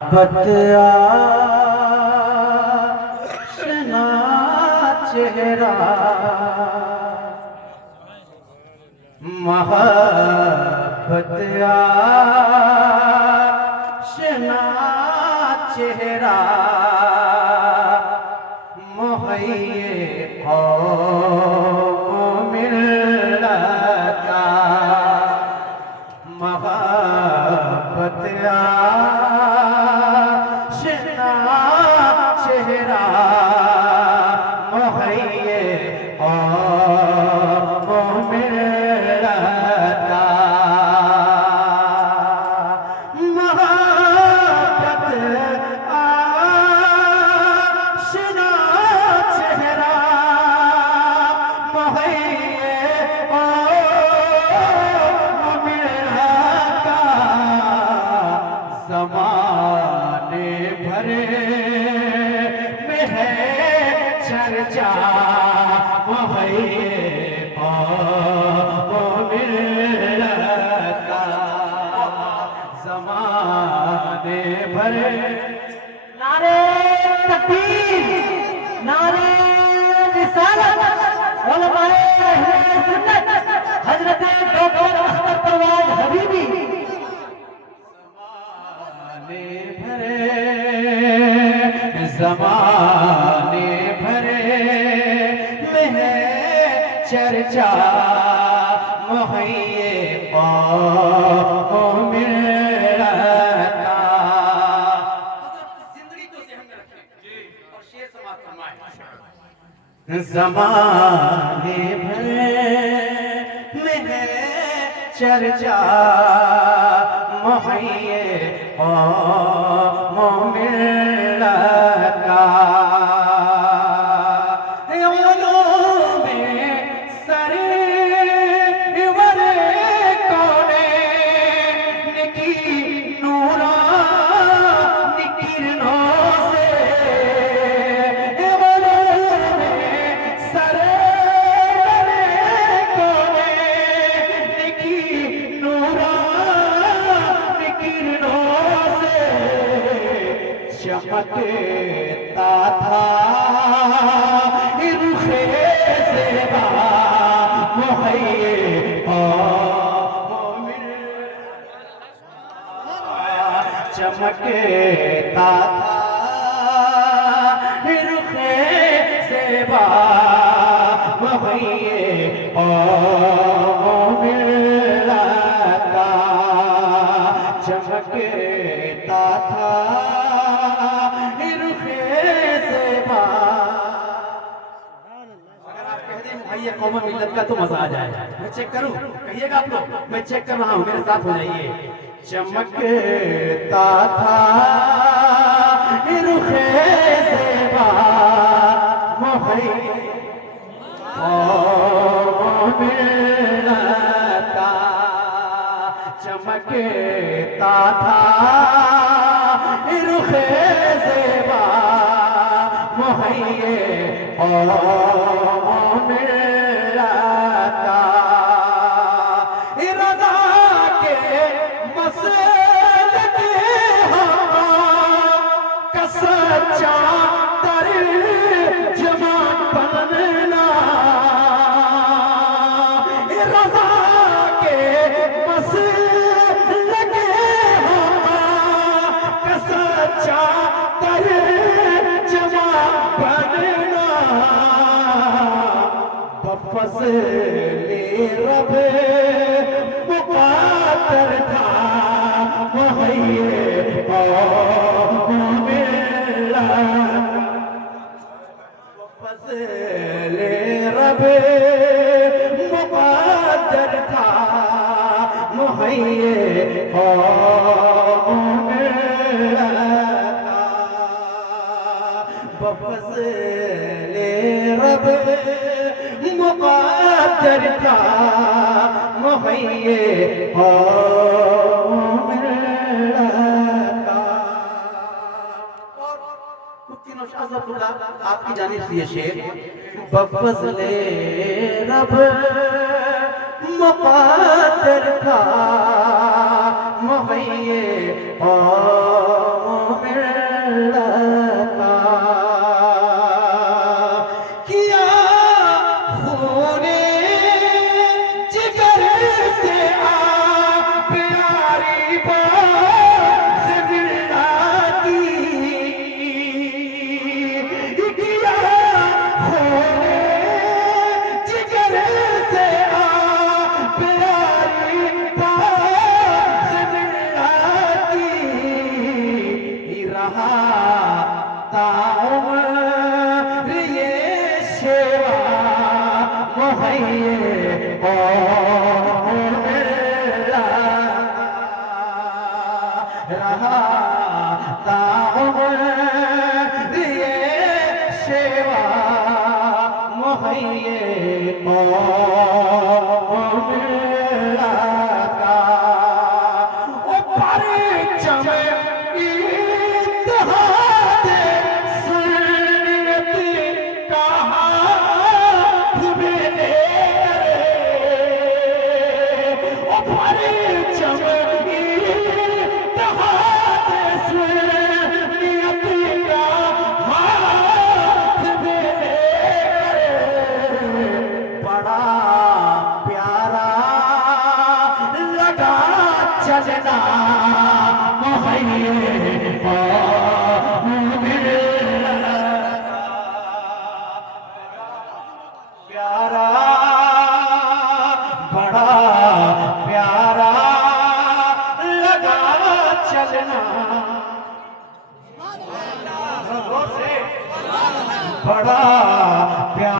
बतआशना चेहरा मोहब्बत आशना चेहरा मुहैये कौम मिलता मोहब्बत आशना चेहरा मुहैये कौम मिलता मोहब्बत आशना चेहरा मुहैये ज़माने भरे में है चर्चा मुहैये कौम मिलता ज़माने भरे नारे तकबीर, नारे रिसालत, उलमाए अहले सुन्नत, हजरत डॉक्टर अहमद परवाज हबीबी। ज़माने भरे में है चर्चा मुहैये कौम मिलता। जिंदगी को ज़हन में रखें और शेर समाप्त फरमाएं। ज़माने भरे में है चर्चा मुहैये कौम मिलता। चमकता था रुखे ज़ेबा मुहैये कौम मिलता। चमकता था रुखे ज़ेबा मुहैये कौम मिलता। चमकता था कौम मिलत का तो मजा आ जाए। मैं चेक करूं, कहिएगा आप लोग, मैं चेक कर रहा हूं, मेरे साथ हो जाइए। चमकता था रुखे ज़ेबा मुहैये कौम मिलता। चमकता था रुखे ज़ेबा मुहैये कौम मिलता। रज़ा के मसलक का सच्चा तर्जुमा बनना। रज़ा के मसलक का सच्चा तर्जुमा बनना। फज़ले रब मुक़द्दर था मुहैये कौम मिलता। फज़ले रब मुक़द्दर था मुहैये कौम मिलता। फज़ले रब मुक़द्दर था मुहैये कौम मिलता। और मुफ्ती नौशाद अब्दुल्लाह आपकी जानिब से ये शेर बफ़ज़ले रब मुक़द्दर था मुहैये कौम रहा ताउम्र ये सेवा मुहैये रहा ताउम्र ये सेवा मुहैये चलना प्यारा बड़ा प्यारा लगा चलना बड़ा